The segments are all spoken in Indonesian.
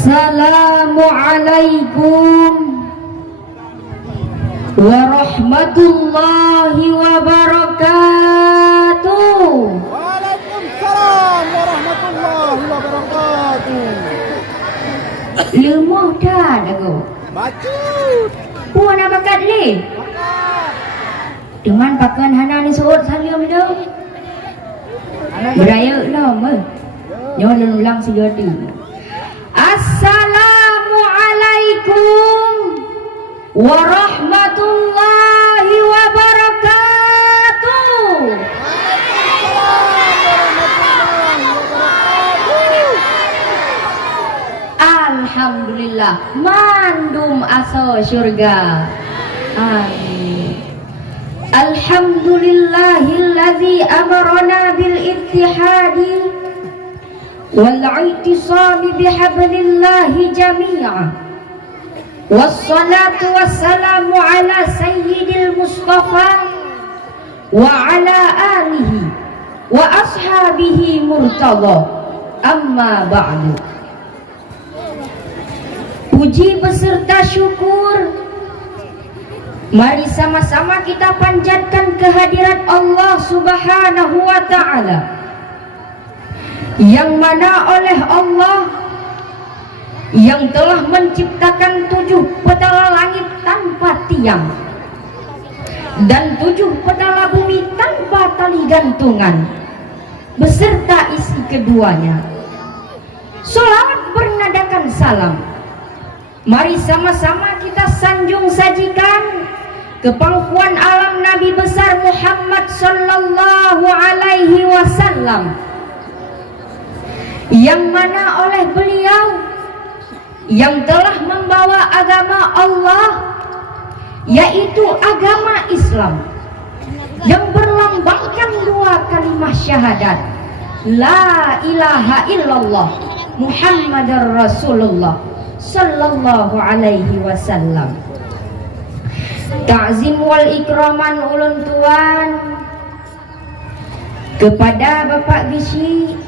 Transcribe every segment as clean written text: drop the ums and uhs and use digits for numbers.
Assalamualaikum warahmatullahi wabarakatuh. Waalaikumsalam warahmatullahi wabarakatuh. Lemoh dah aku. Bacut. Puan apa kat ni? Dengan pakan hana ni suut salam dah. Beraya lah meh. Jangan ulang segera. Assalamualaikum warahmatullahi wabarakatuh. Alhamdulillah, mandum asa syurga. Amin. Alhamdulillahillazi amarana bil ittihadi wal-i'tisami bihablillahi jami'a. Wassalatu wassalamu ala sayyidil mustafa wa ala alihi wa ashabihi murtada. Amma ba'du. Puji beserta syukur, mari sama-sama kita panjatkan kehadirat Allah Subhanahu wa ta'ala, yang mana oleh Allah yang telah menciptakan 7 petala langit tanpa tiang dan 7 petala bumi tanpa tali gantungan beserta isi keduanya. Sholawat bernadakan salam, mari sama-sama kita sanjung sajikan kepangkuan alam Nabi besar Muhammad sallallahu alaihi wasallam, yang mana oleh beliau yang telah membawa agama Allah, yaitu agama Islam, yang berlambangkan 2 kalimat syahadat, la ilaha illallah Muhammadar Rasulullah sallallahu alaihi wasallam. Ta'zim wal ikraman ulun tuan kepada Bapak Bisi,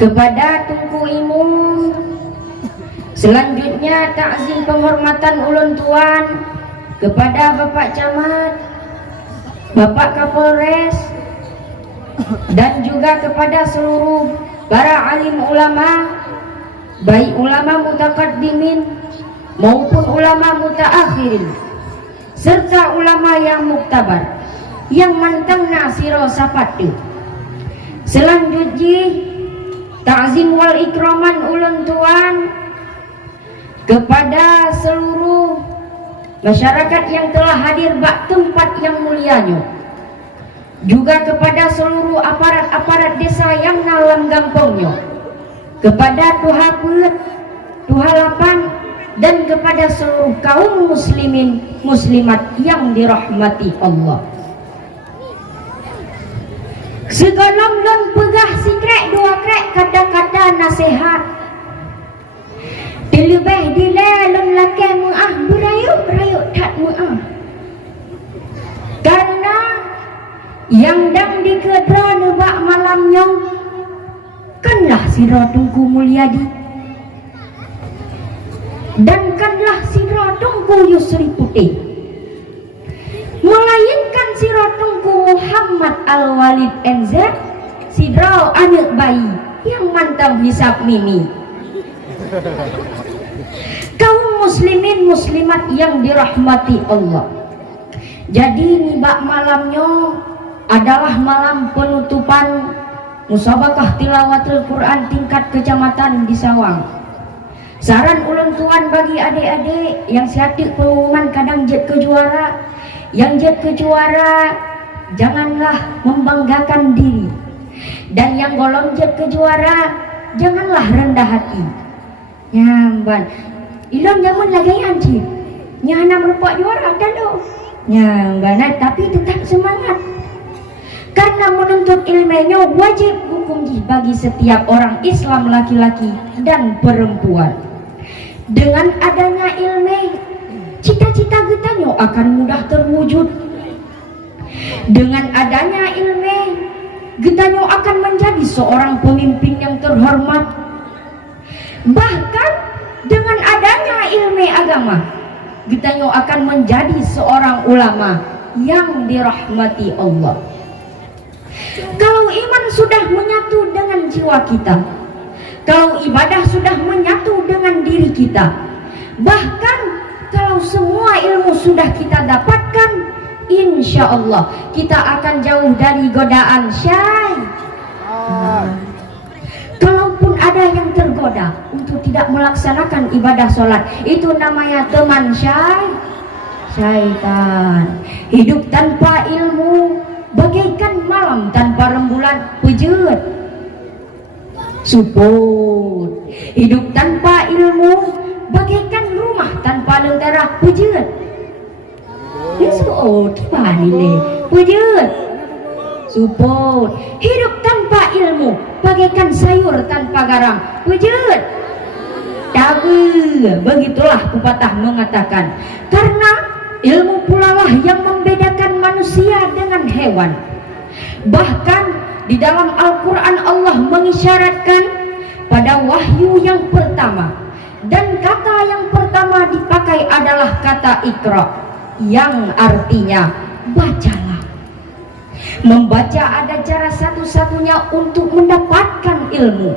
kepada Tunku Imum. Selanjutnya ta'zim penghormatan ulun tuan kepada Bapak Camat, Bapak Kapolres, dan juga kepada seluruh para alim ulama, baik ulama mutaqaddimin maupun ulama mutaakhirin, serta ulama yang muktabar yang mantang nasiro sapatu. Selanjutnya ta'zim wal ikraman ulun tuan kepada seluruh masyarakat yang telah hadir bak tempat yang mulianya, juga kepada seluruh aparat-aparat desa yang dalam kampungnya, kepada Tuhaput, Tuhalapan, dan kepada seluruh kaum muslimin muslimat yang dirahmati Allah. Segolong lon pegah sikrek 2 krek kata-kata nasihat. Terlebih dilalun lakai mu'ah berayuk tak mu'ah. Karena yang dang dikedra nebak malamnya kanlah sira Tunku Mulyadi, dan kanlah sira Tunku Yusri Putih, melainkan sira Tunku Muhammad Al-Walid NZ, sira anak bayi yang mantap hisap mini. Kaum muslimin muslimat yang dirahmati Allah, jadi nibak malamnya adalah malam penutupan musabakah tilawatul Quran tingkat kecamatan di Sawang. Saran ulun tuan bagi adik-adik yang siatik pengumuman kadang jet ke juara, yang jet ke juara janganlah membanggakan diri, dan yang golong jet ke juara janganlah rendah hati. Nyamban ilom zaman lagi anjir nyana merupak juara dah lo nyamban, tapi tetap semangat, karena menuntut ilmunya wajib hukum bagi setiap orang Islam laki-laki dan perempuan. Dengan adanya ilmu, cita-cita kita akan mudah terwujud. Dengan adanya ilmu, kita akan menjadi seorang pemimpin yang terhormat. Bahkan dengan adanya ilmu agama, kita akan menjadi seorang ulama yang dirahmati Allah. Kalau iman sudah menyatu dengan jiwa kita, kalau ibadah sudah menyatu dengan diri kita, bahkan kalau semua ilmu sudah kita dapatkan, insya Allah kita akan jauh dari godaan syaitan. Kalaupun ada yang tergoda untuk tidak melaksanakan ibadah sholat, itu namanya teman syaitan. Hidup tanpa ilmu bagaikan malam tanpa rembulan, pejut support. Hidup tanpa ilmu bagaikan rumah tanpa lentera, pejut support. Gimana ini? Pejut support. Hidup tanpa ilmu bagaikan sayur tanpa garam, pejut dagu. Begitulah pepatah mengatakan, karena ilmu pula lah yang membedakan manusia dengan hewan. Bahkan di dalam Al-Quran Allah mengisyaratkan pada wahyu yang pertama, dan kata yang pertama dipakai adalah kata Iqra, yang artinya bacalah. Membaca ada cara satu-satunya untuk mendapatkan ilmu.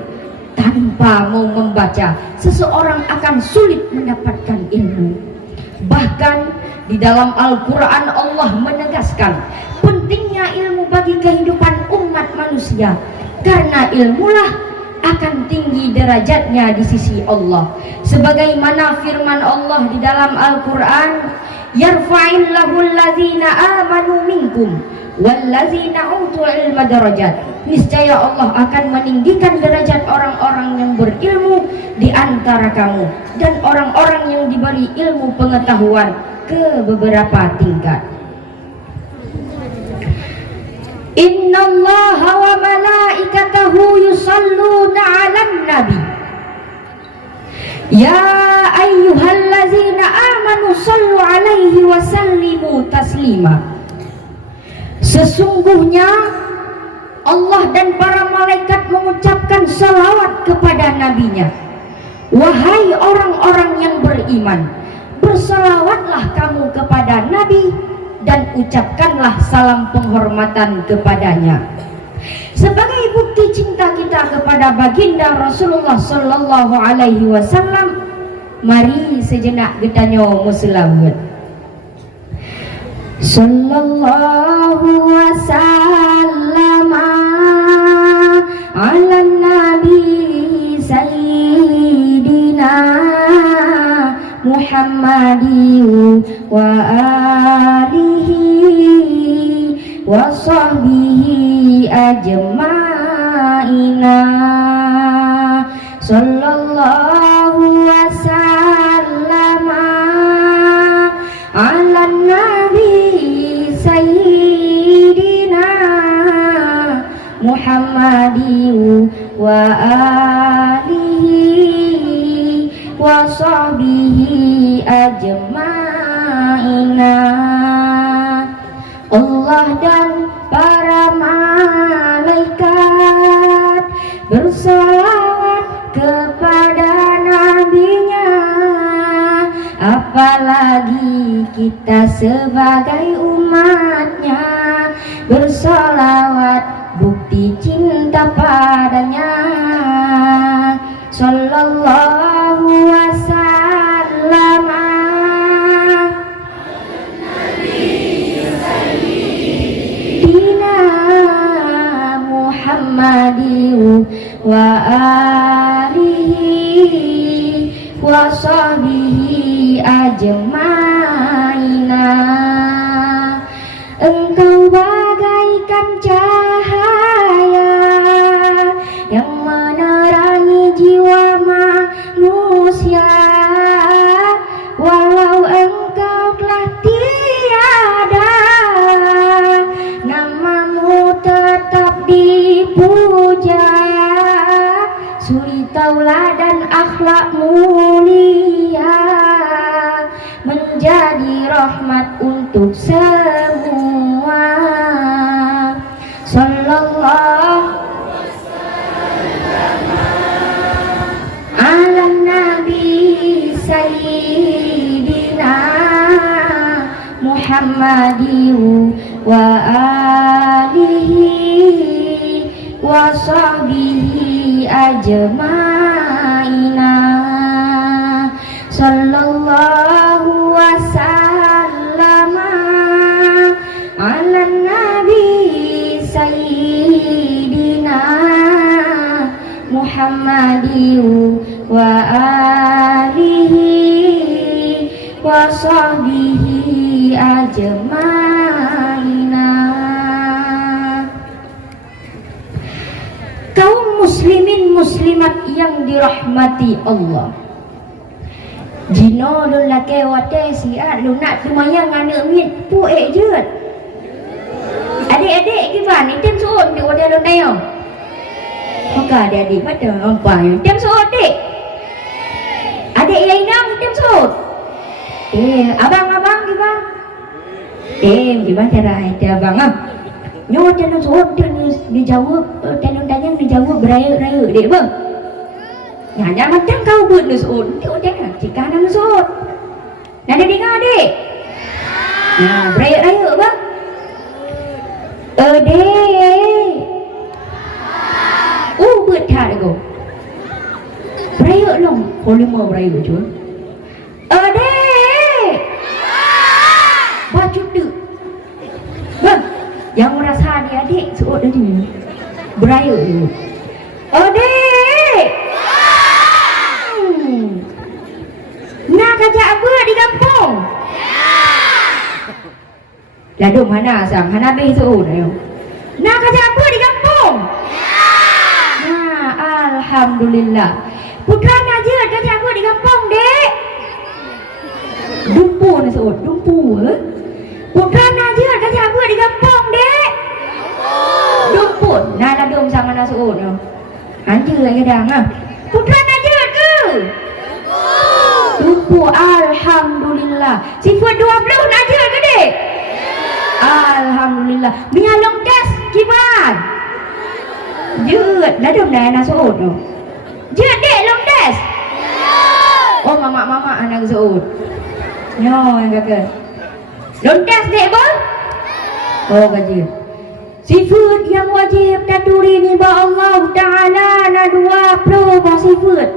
Tanpa mau membaca, seseorang akan sulit mendapatkan ilmu. Bahkan di dalam Al-Quran Allah menegaskan pentingnya ilmu bagi kehidupan umat manusia, karena ilmulah akan tinggi derajatnya di sisi Allah. Sebagaimana firman Allah di dalam Al-Quran, yarfa'illahu allazina amanu minkum wallazina utul ilma darajat. Niscaya Allah akan meninggikan derajat orang-orang yang berilmu di antara kamu, dan orang-orang yang diberi ilmu pengetahuan ke beberapa tingkat. Innallaha wa malaikatahu yusalluna 'alan nabi. Ya ayyuhallazina amanu sallu 'alaihi wa sallimu taslima. Sesungguhnya Allah dan para malaikat mengucapkan salawat kepada nabinya. Wahai orang-orang yang beriman, bersalawatlah kamu kepada nabi dan ucapkanlah salam penghormatan kepadanya. Sebagai bukti cinta kita kepada baginda Rasulullah sallallahu alaihi wasallam, mari sejenak kita nyo muslawat. Sallallahu wasallam ala nabi sayyidina Muhammadi wa alihi wa sahbihi ajma'ina. Sallallahu wasallam ala nabi sayyidina Muhammadi wa alihi wa sahbihi ajma'ina. Allah dan para malaikat bersalawat kepada nabinya, apalagi kita sebagai umatnya bersalawat bukti cinta padanya. Sallallahu wasallam dina Muhammadi wa alihi wa sahbihi ajma'ina. Engkau bagaikan cahaya yang menerangi jiwa manusia, walau engkau telah tiada, namamu tetap dipuja. Suri tauladan akhlak mulia, menjadi rahmat untuk semua. Sallallahu ala Muhammadin wa alihi wa sahbihi ajma'ina. Sallallahu wa sallama ala nabi sayyidina Muhammadin wa alihi wa sahbihi ajma'ina. Kaum muslimin muslimat yang dirahmati Allah, jino lu lake wate siat lu nak tumayang anak mit puek je. Adik-adik gimana? Tem suot di wate lu nayo. Maka adik-adik pada orang tem suot dik. Adik yang enam tem suot. Abang gimana? Gimana cara itu abang ah? Nyo jangan suot dijawab, tanya dijawab beraya-raya dik bang. Jangan macam kau buat nusut, tengok jangan. Jika nak nusut, nak ada dengar dek. Nah, beraya-raya bang. Dek. Buat tak aku. Beraya long, polima beraya je. Dek. Baju tu. Bang, yang merasa adik-adik suut tadi. Beraya tu. Dek. Nak kerja apa di kampung? Lalu mana sang? Hana betul ayo. Nak kerja apa di kampung? Nah, alhamdulillah. Putra ngaji kerja apa di kampung, dek? Dumpu ni seut, dumpu. Putra ngaji kerja apa di kampung, dek? Dumpu. Nah, dah dum sang mana seut. Anjir lagi dah ngah. Putra ngaji ke? Dumpu, alhamdulillah. Sifat 20 naja ke dek? Alhamdulillah. Menyalong tes kibar. Jut, dah dum dah anak seut tu. Jut dek long tes. Oh mama anak seut. Nyo yang kakak. Long tes dek bang? Oh kaji. Sifat yang wajib taturi ni ba Allah Ta'ala na 20 bah sifat.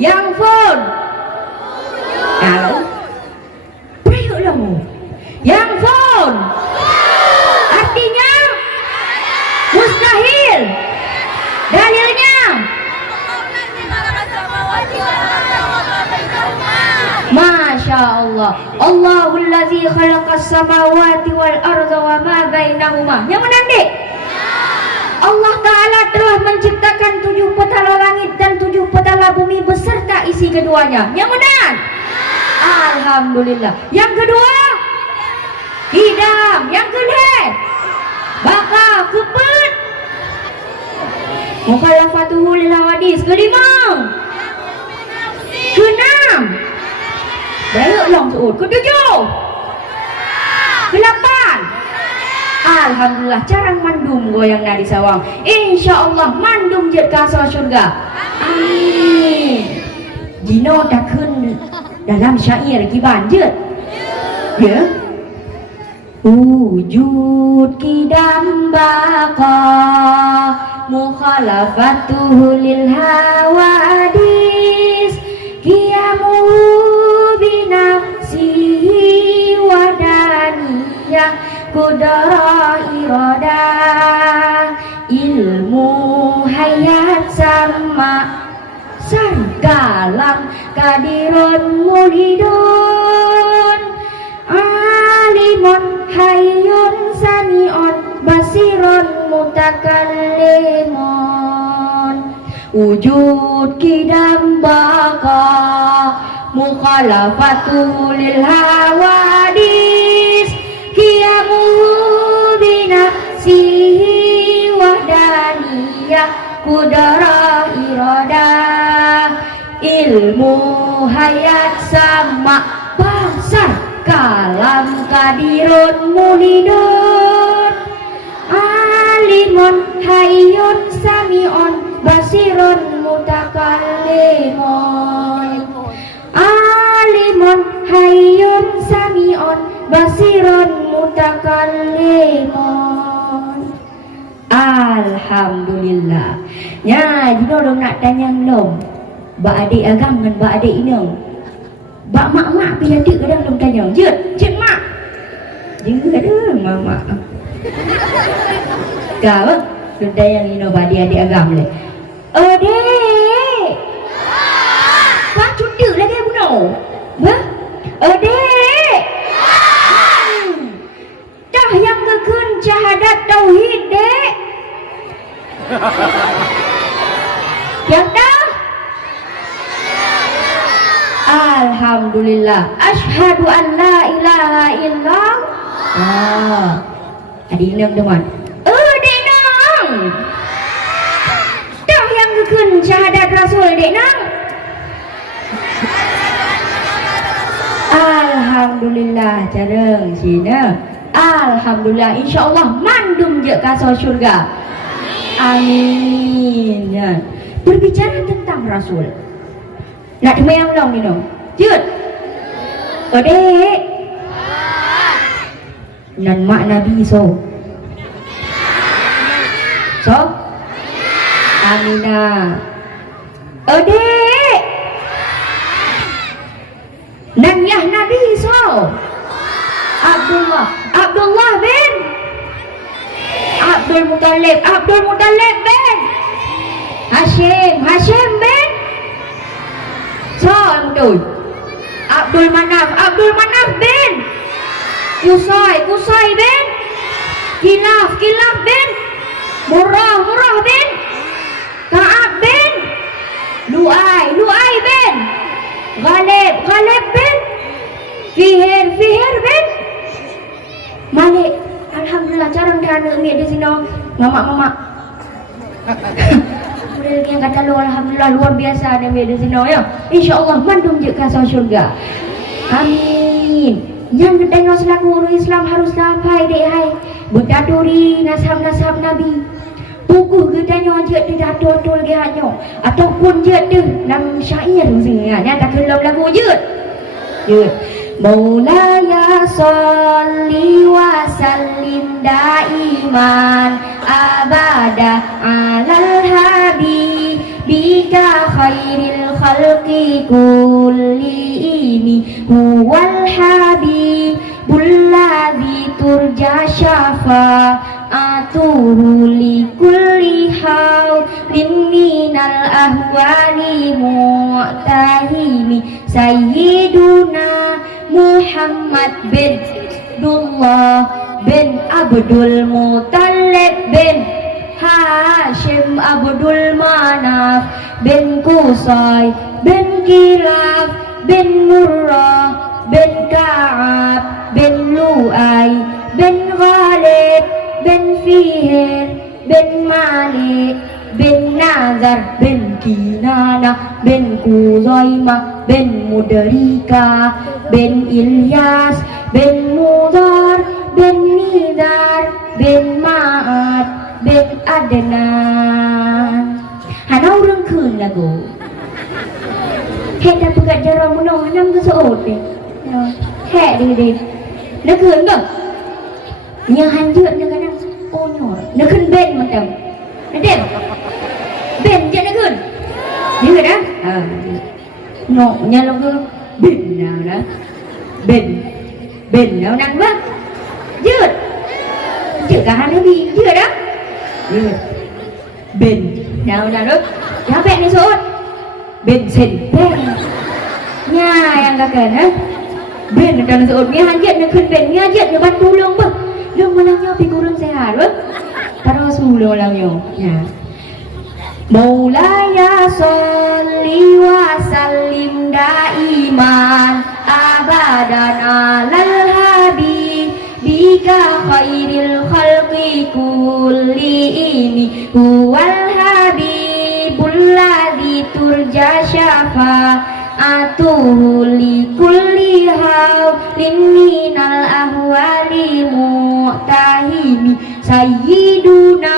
Yang phone. Perayuk lah mu. Yang phone artinya mustahil. Dalilnya Masya Allah. Allahul ladzi khalaqas samawati wal arda wa ma bainahuma. Yang mana dek? Allah Ta'ala telah menciptakan 7 petala langit dan 7 petala bumi beserta isi keduanya. Yang mana? Alhamdulillah. Yang kedua, hidam. Yang kedua, baka kepet. Mukhalafatuhu lil hawadis. Kelima, keenam, baik long suut. Ketujuh, kelapan. Alhamdulillah, carang mandum goyang nadi sawang. InsyaAllah mandum jet kasar syurga. Amin. Jino dah kun dalam syair kiban je. Ya. Wujud kidam baka mukhalafatuhu lil hawadis qiyamu binafsihi wadaniyah qudara iradah ilmu hayat sama sargalam kadirun mulidun alimun hayyun sami'un basirun mutakallimun wujud kidam baka mukhalafatu lil hawadis qiyamu binafsihi wahdaniyah qudara iradah ilmu hayat sama basar kalam kadirun mulidun alimun hayyun sami'un basirun mutakallimun alimun hayyun sami'un basirun mutakallimun. Alhamdulillah. Ya, jino dong nak tanya nom. Ba adik agam dengan ba adik inang. Ba mak pi adik kadang dong tanya. Jut mak. Jingga dah mak. Kau dong tanya ino ba adik agam le. Dek. Kau cuti lagi buno. Ba? Dek. Dah yang kekun syahadat tauhid dek. Yang dah? Alhamdulillah. Asyhadu an la ilaha illallah. Adik nang teman. Dek nang. Dah yang kekun syahadat Rasul dek nang. Alhamdulillah jarang sini. Alhamdulillah insyaallah mandum je kasih syurga. Amin. Ya. Berbicara tentang Rasul. Nak demayang long ni no. Jut. Dek. Nan mak Nabi so. Aminah. Dek. Nan yah Nabi so. Abdullah bin Abdul Muttalib bin Hashim bin betul. Abdul Manaf bin Kusai bin Kilaf bin Murrah bin Ka'ab bin Lu'ay bin Ghalib bin Fihir bin Malik. Alhamdulillah jarang dah anak ni di sini. Mama. Mudah yang kata lu alhamdulillah luar biasa ada di sini ya. Insyaallah mandum je kasih syurga. Amin. Yang tengok selaku orang Islam harus sampai dek hai. Bertaduri nasab Nabi. Buku katanya je tidak dodol ke hanya ataupun je tu nang syair sini ya. Tak kelam lagu je. Maulaya salli wa sallim daiman abada alal habibika khairil khalqi kullihim huwal habibul ladzi turja syafa'atuhu li kulli hawlin minal ahwali mu'tahimi sayyiduna Muhammad bin Abdullah bin Abdul Muttalib bin Hashim Abdul Manaf bin Qusay bin Kilab bin Murrah bin Ka'ab bin Lu'ay bin Ghalib bin Fihir bin Malik bin Nazar bin Kinana bin Kuzaimah bin Mudrika bin Ilyas bin Mudar bin Nidar bin Ma'ad bin Adnan. Hanau orang kun lagu. Hek dah pegat jarang menang hanam ke seot ni. Hek dia. Nak kun ke? Yang hanjut ni kadang onyor. Nak kun ben macam. Nadem. Ben je nak kun. Dia dah. No nyalo ke ben nào đó. Ben nào nang ba? Jut. Jut cả hai đi chưa đó. Ben nào đó. Giá ben ni sốt. Ben sen ben. Nya yang kakak ha. Ben dan sốt ni hanjut nak kun ben ni hanjut nak bantu long ba. Long malangnya pi kurang sehat ba. Terus mulu langnya. Ya. Maulaya sholli wa sallim daiman abadan alal habibika khairil khalqi kullihim huwal habibul ladzi turja syafa'atuhu li kulli hawlin minal ahwali mu'tahimi sayyiduna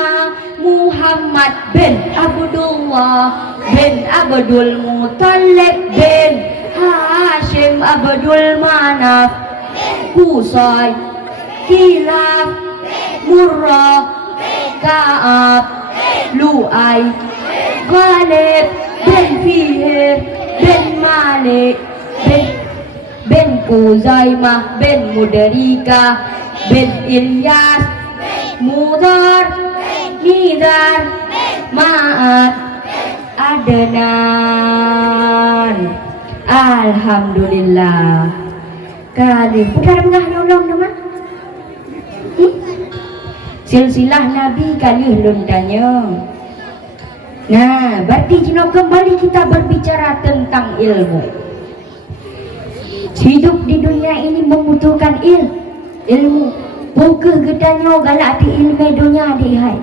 Muhammad bin Abdullah bin Abdul Muttalib bin Hashim Abdul Manaf Kusai, Kilab, Murrah, Ka'ab, Lu'ay, Ghalib, bin Fihir, bin Malik, bin Kuzaimah, bin Mudrika, bin Ilyas, Mudar, Nizar, Ma'ad, Adnan. Alhamdulillah. Kali udah pernah nyolong teman? Silsilah Nabi kali lundanya. Nah, berarti jino kembali kita berbicara tentang ilmu. Hidup di dunia ini membutuhkan ilmu. Bukan gedanya galak di ilmu dunia dihai.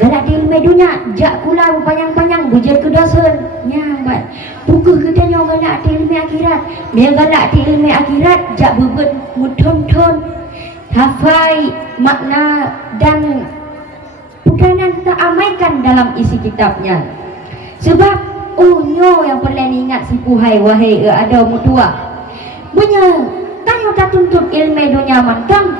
Galak di ilmu dunia jak kula panjang-panjang bujur kedasan. Nyambat. Bukan gedanya galak di ilmu akhirat. Dia galak di ilmu akhirat jak bebet muton-ton. Hafai makna dan bukanan kita amaikan dalam isi kitabnya. Sebab nyo yang perlu ingat si puhai wahai ada mutua. Punya tanya tak tuntut ilmu dunia mantang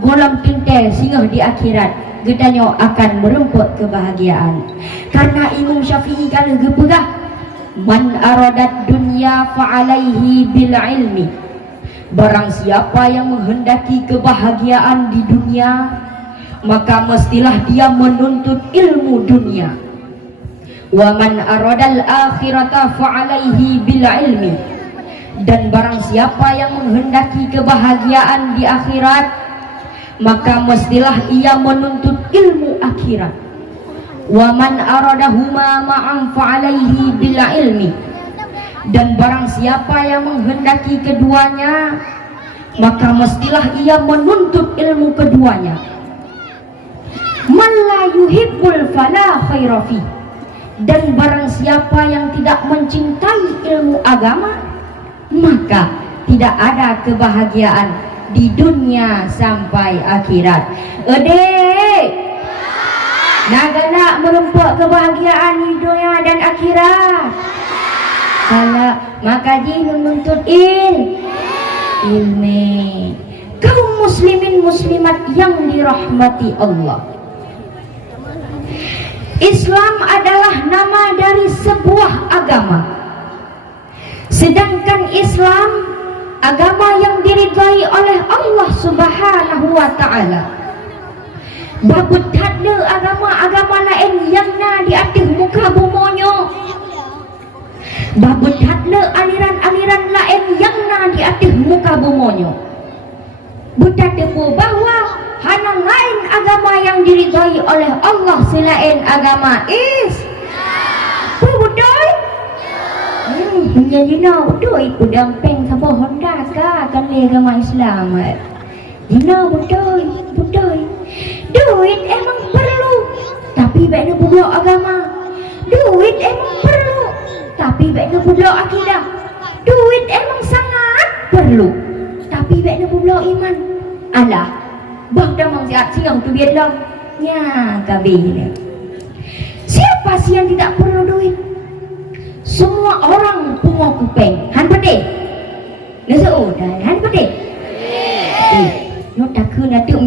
golam pintai singgah di akhirat gedanya akan meremput kebahagiaan. Karena Imam Syafi'i kalau gepegah man aradat dunya fa'alaihi bil ilmi. Barang siapa yang menghendaki kebahagiaan di dunia, maka mestilah dia menuntut ilmu dunia. Wa man aradal akhirata fa'alaihi bil ilmi. Dan barang siapa yang menghendaki kebahagiaan di akhirat, maka mestilah ia menuntut ilmu akhirat. Wa man aradahuma ma'an fa'alaihi bil ilmi. Dan barang siapa yang menghendaki keduanya, maka mestilah ia menuntut ilmu keduanya. Man la yuhibbul fala khaira fi. Dan barang siapa yang tidak mencintai ilmu agama, maka tidak ada kebahagiaan di dunia sampai akhirat. Adik, nak merempuk kebahagiaan di dunia dan akhirat. Kalau maka dia menuntut ilmu. Kaum muslimin muslimat yang dirahmati Allah, Islam adalah nama dari sebuah agama. Sedangkan Islam agama yang diridhai oleh Allah Subhanahu wa taala. Babut ada agama-agama lain yang di atas muka bumonyo. Babut ada aliran-aliran lain yang di atas muka bumonyo. Buta tepu bahwa hanya lain agama yang diridhai oleh Allah selain agama Islam. Jadi duit udang peng sabo Honda ka kan le agama Islam. Duit emang perlu, tapi baiknya budak agama. Duit emang perlu, tapi baiknya budak akidah. Duit emang sangat perlu, tapi baiknya budak iman. Alah, bang dah mengsiap siang tu biar dah. Ya, kabin. Siapa sih yang tidak perlu duit? Semua orang punya kupeng. Han pedih. Nasa dah, han pedih. No takut nanti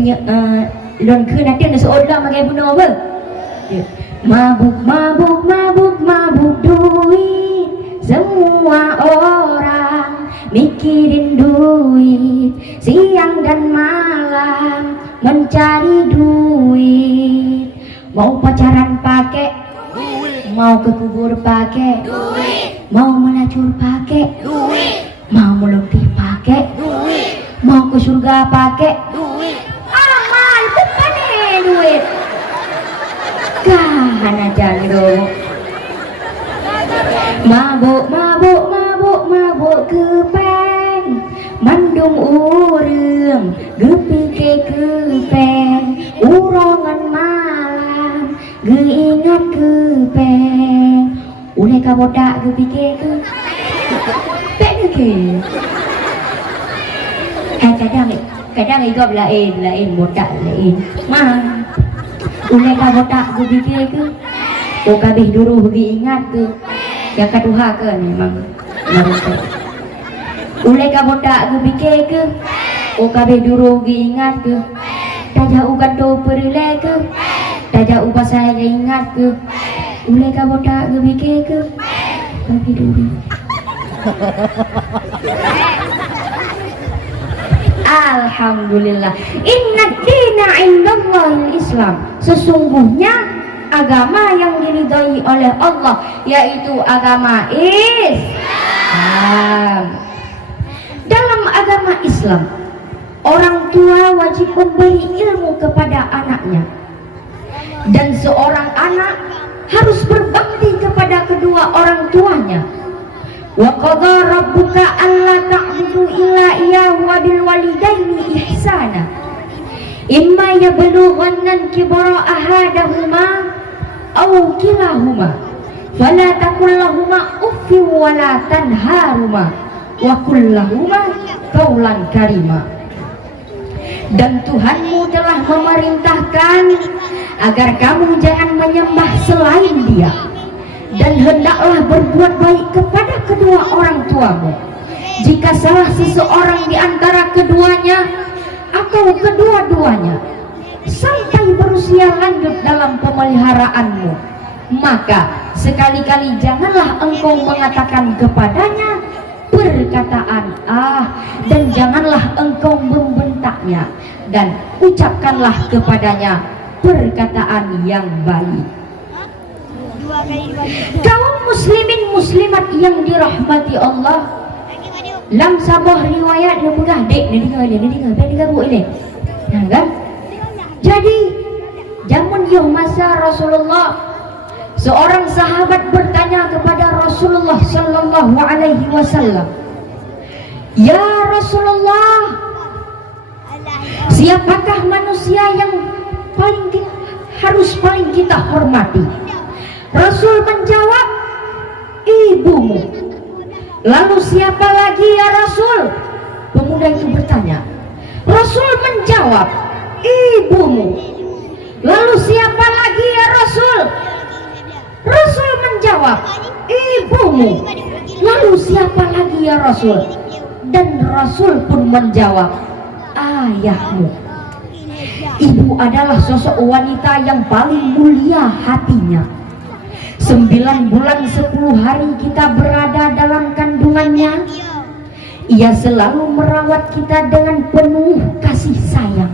lon ke nanti nasa odah magai bunuh apa? Mabuk duit. Semua orang mikirin duit, siang dan malam mencari duit. Mau pacaran pakai duit, mau ke kubur pakai duit, mau melacur pakai duit, mau melukis pakai duit, mau ke surga pakai duit. Amal bukan duit. Kahana jalo. Mabuk kepeng, mandung urang, gepike kepeng, urongan malam, geingat kepeng. Ulai ka bodak gepike ke? Pek ke? Kadang igap lain bodak lain. Mah. Ulai ka bodak gepike ke? O kabeh dulu ingat ke? Yang kedua ke memang. Ulai ka bodak gepike ke? kabe duru ingat ke? Taja ukan do perle ke? Taja upa saya ingat ke? Ule ka botak ke bike ke? Kabe duru. Alhamdulillah. Inna dina indallahil Islam. Sesungguhnya agama yang diridhai oleh Allah yaitu agama Islam. Dalam agama Islam, orang tua wajib memberi ilmu kepada anaknya. Dan seorang anak harus berbakti kepada kedua orang tuanya. Wa qadha rabbuka alla ta'budu illa iyyahu wa bil walidaini ihsana imma yablughanna kibara ahadahuma aw kilahuma fala taqul lahumā uffin wa la tanharhumā wa qul lahumā qawlan karīmā. Dan Tuhanmu telah memerintahkan agar kamu jangan menyembah selain Dia, dan hendaklah berbuat baik kepada kedua orang tuamu. Jika salah seseorang di antara keduanya atau kedua-duanya sampai berusia lanjut dalam pemeliharaanmu, maka sekali-kali janganlah engkau mengatakan kepadanya perkataan dan janganlah engkau membentaknya, dan ucapkanlah kepadanya perkataan yang baik. Kaum muslimin muslimat yang dirahmati Allah, lam sabah riwayat yang pegah dek ni dengar bu ini, kan? Jadi zaman masa Rasulullah, seorang sahabat bertanya kepada Rasulullah sallallahu alaihi wasallam, "Ya Rasulullah, siapakah manusia yang paling kita hormati?" Rasul menjawab, "Ibumu." "Lalu siapa lagi ya Rasul?" Pemuda itu bertanya. Rasul menjawab, "Ibumu." "Lalu siapa lagi ya Rasul?" Rasul menjawab, "Ibumu." "Lalu siapa lagi ya Rasul?" Dan Rasul pun menjawab, "Ayahmu." Ibu adalah sosok wanita yang paling mulia hatinya. 9 bulan 10 hari kita berada dalam kandungannya. Ia selalu merawat kita dengan penuh kasih sayang.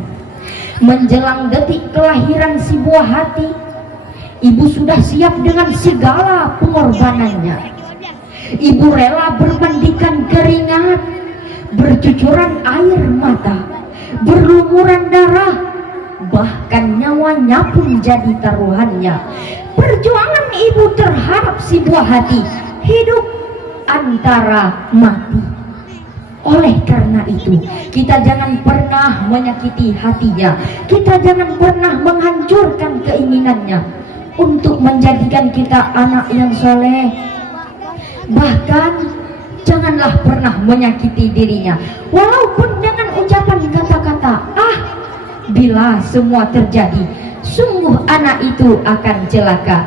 Menjelang detik kelahiran si buah hati, ibu sudah siap dengan segala pengorbanannya. Ibu rela bermandikan keringat, bercucuran air mata, berlumuran darah, bahkan nyawanya pun jadi taruhannya. Perjuangan ibu terhadap si buah hati hidup antara mati. Oleh karena itu, kita jangan pernah menyakiti hatinya. Kita jangan pernah menghancurkan keinginannya untuk menjadikan kita anak yang soleh. Bahkan janganlah pernah menyakiti dirinya, walaupun dengan ucapan kata-kata bila semua terjadi, sungguh anak itu akan celaka.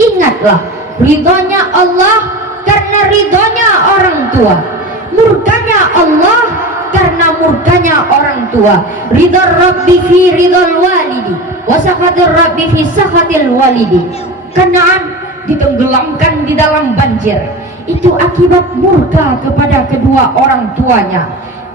Ingatlah, ridhonya Allah karena ridhonya orang tua, murkanya Allah karena murkanya orang tua. Ridha Rabbi fi ridhal walidi wa sakhatir Rabbi fi sakhatil walidi. Kanaan ditenggelamkan di dalam banjir, itu akibat murka kepada kedua orang tuanya.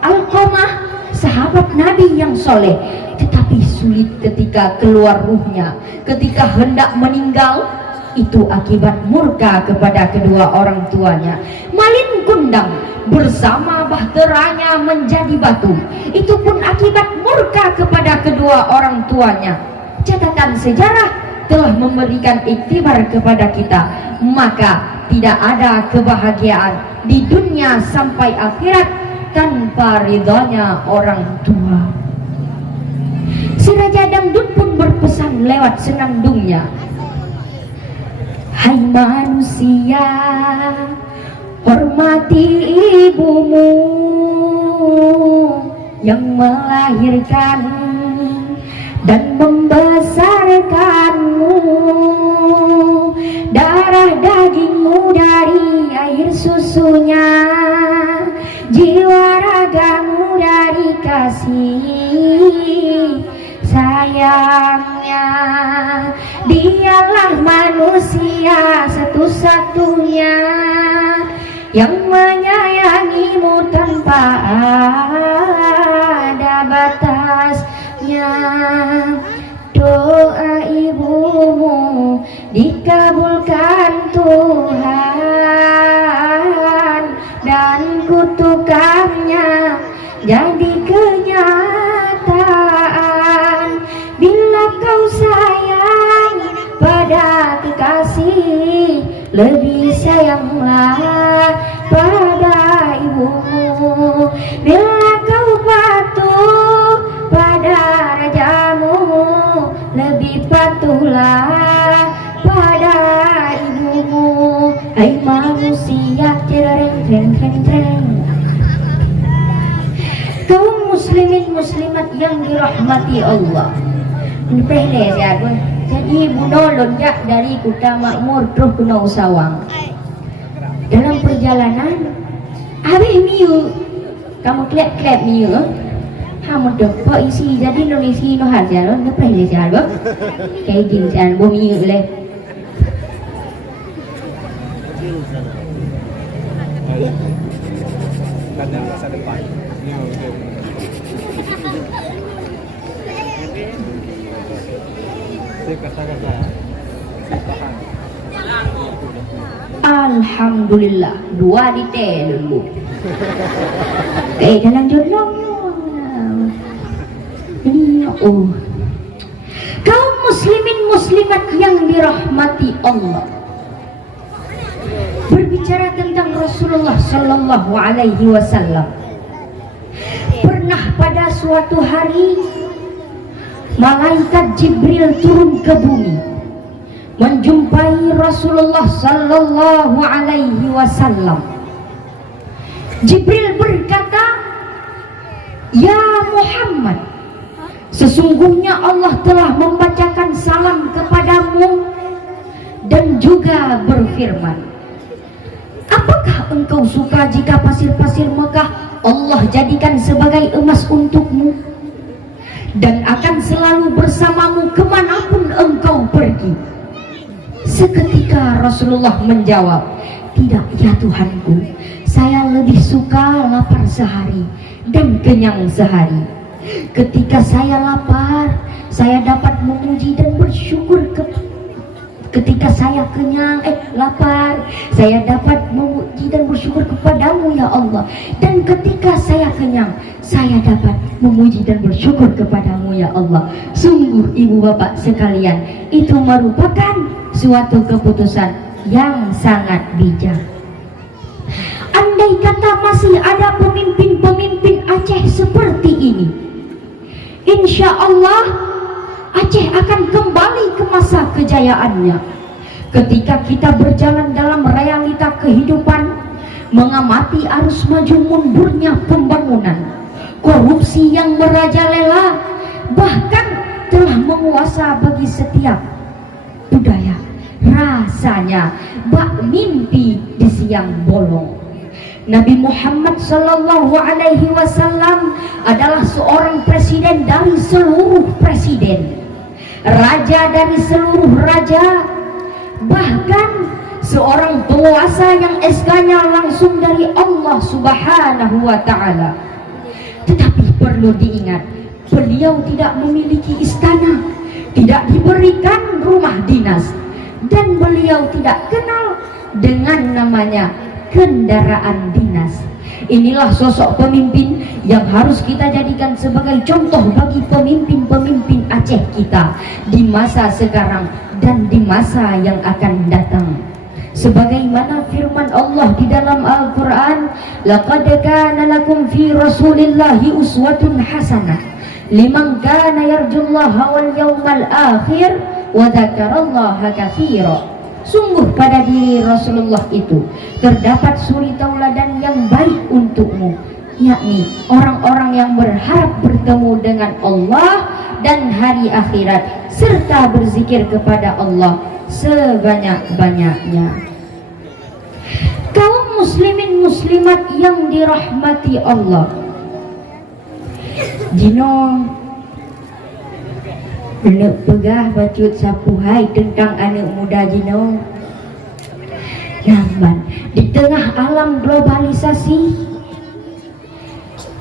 Alqamah, sahabat Nabi yang soleh, tetapi sulit ketika keluar ruhnya, ketika hendak meninggal, itu akibat murka kepada kedua orang tuanya. Malin Kundang bersama bahteranya menjadi batu, itu pun akibat murka kepada kedua orang tuanya. Catatan sejarah telah memberikan iktibar kepada kita, maka tidak ada kebahagiaan di dunia sampai akhirat tanpa ridhonya orang tua. Si Raja Dangdut pun berpesan lewat senandungnya, "Hai manusia, hormati ibumu yang melahirkan dan membesarkanmu, darah dagingmu dari air susunya, jiwa ragamu dari kasih sayangnya. Dialah manusia satu-satunya yang menyayangimu tanpa ada batasnya. Doa ibumu dikabulkan Tuhan, dan kutukannya jadi kenyataan. Bila kau sayang pada kekasih, lebih sayanglah pada ibumu. Bila kau patuh pada rajamu, lebih patuhlah pada ibumu. Hai manusia, cereng cereng cereng cereng. Kaum muslimin muslimat yang dirahmati Allah. Ini pehle ya gue. Jadi buno lonjak dari Kuta Makmur terus Gunung Sawang. Dalam perjalanan, habis miu, kamu klep miu, kamu dapat isi jadi Indonesia no hajar, no pehle ya gue. Kayak gini jangan bu miu le. Kadang masa depan. Alhamdulillah, dua detail dulu. Dalam jodoh. Ini kaum muslimin muslimat yang dirahmati Allah. Berbicara tentang Rasulullah Sallallahu Alaihi Wasallam. Pernah pada suatu hari malaikat Jibril turun ke bumi menjumpai Rasulullah Sallallahu Alaihi Wasallam. Jibril berkata, "Ya Muhammad, sesungguhnya Allah telah membacakan salam kepadamu dan juga berfirman, apakah engkau suka jika pasir-pasir Mekah Allah jadikan sebagai emas untukmu dan akan selalu bersamamu kemanapun engkau pergi?" Seketika Rasulullah menjawab, "Tidak ya Tuhanku, saya lebih suka lapar sehari dan kenyang sehari. Ketika saya lapar, saya dapat memuji dan bersyukur ketika saya kenyang, lapar, saya dapat memuji dan bersyukur kepadamu ya Allah. Dan ketika saya kenyang, saya dapat memuji dan bersyukur kepadamu ya Allah." Sungguh ibu bapak sekalian, itu merupakan suatu keputusan yang sangat bijak. Andai kata masih ada pemimpin-pemimpin Aceh seperti ini, insya Allah Aceh akan kembali ke masa kejayaannya. Ketika kita berjalan dalam realita kehidupan, mengamati arus maju mundurnya pembangunan, korupsi yang merajalela bahkan telah menguasa bagi setiap budaya. Rasanya bak mimpi di siang bolong. Nabi Muhammad Sallallahu Alaihi Wasallam adalah seorang presiden dari seluruh presiden, raja dari seluruh raja, bahkan seorang penguasa yang SK-nya langsung dari Allah Subhanahu wa Ta'ala. Tetapi perlu diingat, beliau tidak memiliki istana, tidak diberikan rumah dinas, dan beliau tidak kenal dengan namanya kendaraan dinas. Inilah sosok pemimpin yang harus kita jadikan sebagai contoh bagi pemimpin-pemimpin Aceh kita di masa sekarang dan di masa yang akan datang. Sebagaimana firman Allah di dalam Al-Quran, "Laqad kana lakum fi Rasulillahi uswatun hasanah liman kana yarjullaha wal yawmal akhir wa dzakarallaha katsira." Sungguh pada diri Rasulullah itu terdapat suri tauladan yang baik untukmu, yakni orang-orang yang berharap bertemu dengan Allah dan hari akhirat serta berzikir kepada Allah sebanyak-banyaknya. Kaum muslimin muslimat yang dirahmati Allah, dino Nak pegah bacut sapuhai tentang anak muda jino. Namun di tengah alam globalisasi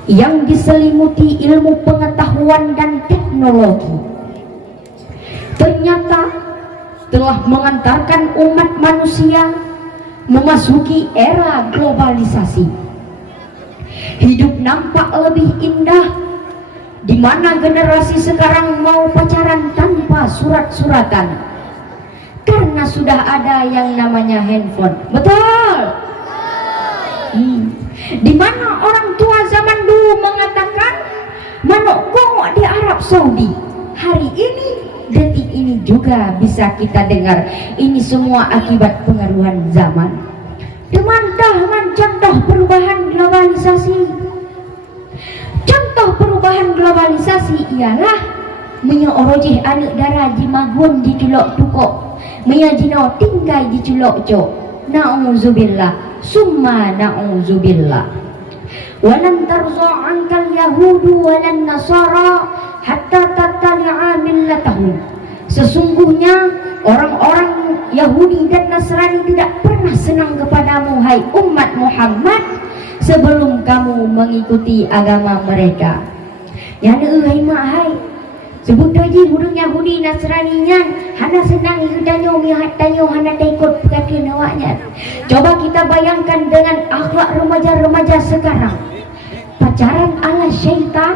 yang diselimuti ilmu pengetahuan dan teknologi, ternyata telah mengantarkan umat manusia memasuki era globalisasi. Hidup nampak lebih indah, di mana generasi sekarang mau pacaran tanpa surat-suratan karena sudah ada yang namanya handphone. Betul? Di mana orang tua zaman dulu mengatakan manuk kongok di Arab Saudi, hari ini detik ini juga bisa kita dengar. Ini semua akibat pengaruhan zaman. Teman-teman, contoh perubahan globalisasi. Contoh perubahan globalisasi ialah Mia orojih anak darah jimagun di culok tukok, Mia jino tinggai di culok cok. Na'udzubillah, summa na'udzubillah. Walan tarza ankal yahudu walan nasara hatta tattali'a millatahum. Sesungguhnya orang-orang Yahudi dan Nasrani tidak pernah senang kepadamu, hai umat Muhammad, sebelum kamu mengikuti agama mereka. Yang hai mak hai sebut aja hurung Yahudi Nasrani nyan hana senang iudanyo mihat tanyo hana taikut kaki nawaknya. Coba kita bayangkan dengan akhlak remaja-remaja sekarang. Pacaran ala syaitan,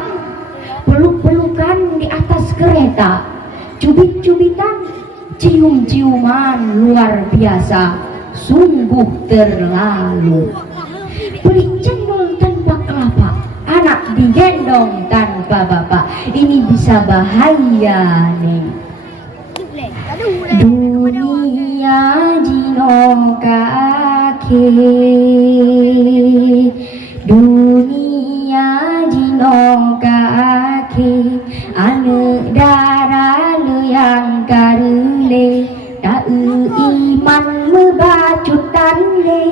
peluk-pelukan di atas kereta, cubit-cubitan, cium-ciuman luar biasa, sungguh terlalu. Beli cendol tanpa kelapa, anak digendong tanpa bapak, ini bisa bahaya nih. Dunia jino kaki, dunia jino kaki, ane darah lu yang karule, tak iman mebacutan le,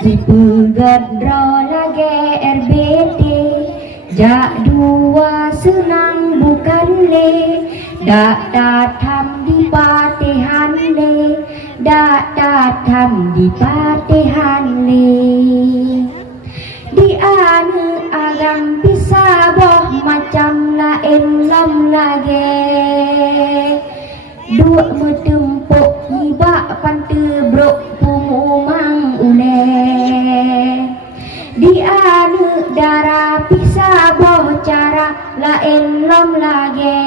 dipegat lagi RBT, jak dua senang bukan le, dak datam di patihan le, dak datam di patihan le. Di ane agam bisa boh macam lain lam lagi, dua metempuk ibak pante brok pumumang ule. Di ane darah bisa boh cara lain lam lagi,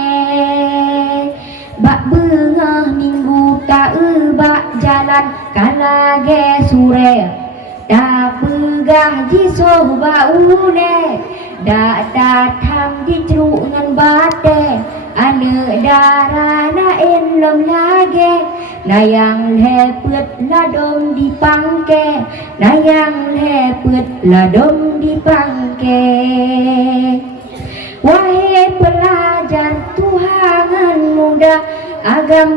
bak bengah minggu tak bak jalan kalage sure. Da pegah jisoh baune, da datang di cerungan bate, ane darah naen lom lage, nayang lepet ladom di pangke, nayang lepet ladom di pangke. Wahai pelajar Tuhan muda agam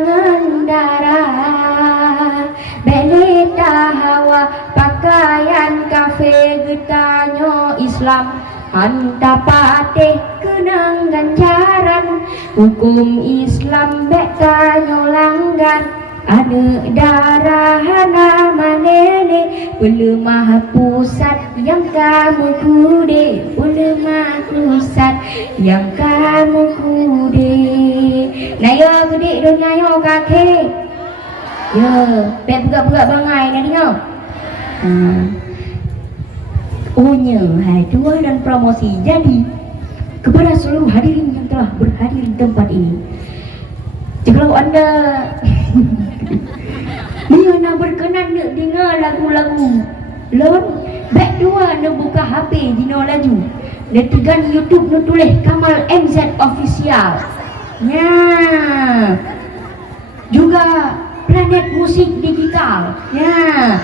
darah, beneta hawa pakaian kafe getanyo Islam, anta pateh kenang ganjaran, hukum Islam betanyo langgar, ada darah hana manene, pelemah pusat yang kamu kude, pelemah pusat yang kamu kude. Nayo gede dunia yo kakek, yo pek buka-buka bangai nadi yo. Punya hai dua dan promosi. Jadi kepada seluruh hadirin yang telah berhadir di tempat ini, jika anda nak berkenan nak dengar lagu-lagu lon, baik dua nak buka HP dino laju, nak tegan YouTube nak tulis Kamal MZ Official. Ya, juga Planet Musik Digital. Ya,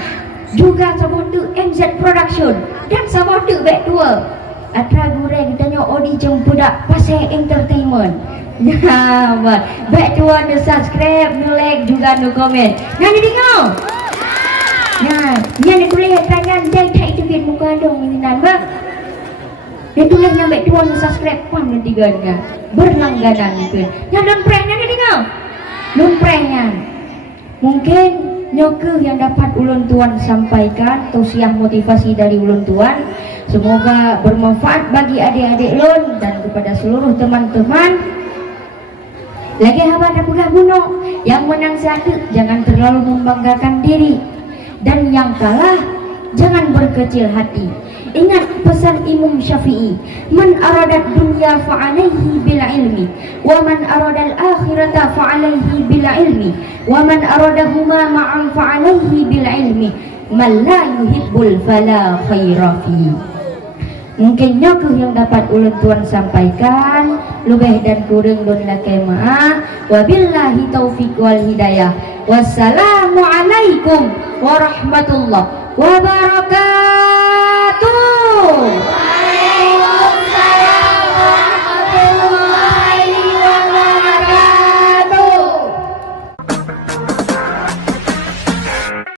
juga sabot tu MZ Production dan sabot tu baik dua atra goreng tanya odi jempudak pasai entertainment. Nah, baik dua nu subscribe, nu like juga nu komen. Nah, ni dengar. Nah, ni boleh tanya dan tak itu muka dong ini nambah. Dia tulis nyampe 2 subscribe pam dan 3 berlangganan ke. Nya don prenya ni dengar. Don prenya. Mungkin nyoke yang dapat ulun tuan sampaikan tausiah motivasi dari ulun tuan, semoga bermanfaat bagi adik-adik ulun dan kepada seluruh teman-teman. Lagi haba ada pegah bunuh, yang menang satu jangan terlalu membanggakan diri, dan yang kalah jangan berkecil hati. Ingat pesan Imam Syafi'i, man aradat dunya fa'alaihi bil ilmi wa man aradal akhirata fa'alaihi bil ilmi wa man aradahuma ma'an fa'alaihi bil ilmi man la yuhibbul fala khaira fi. Mungkin nyokuh yang dapat ulun tuan sampaikan, lebih dan kurang don lakai maaf. Wabillahi taufiq wal hidayah. Wassalamualaikum warahmatullahi wabarakatuh.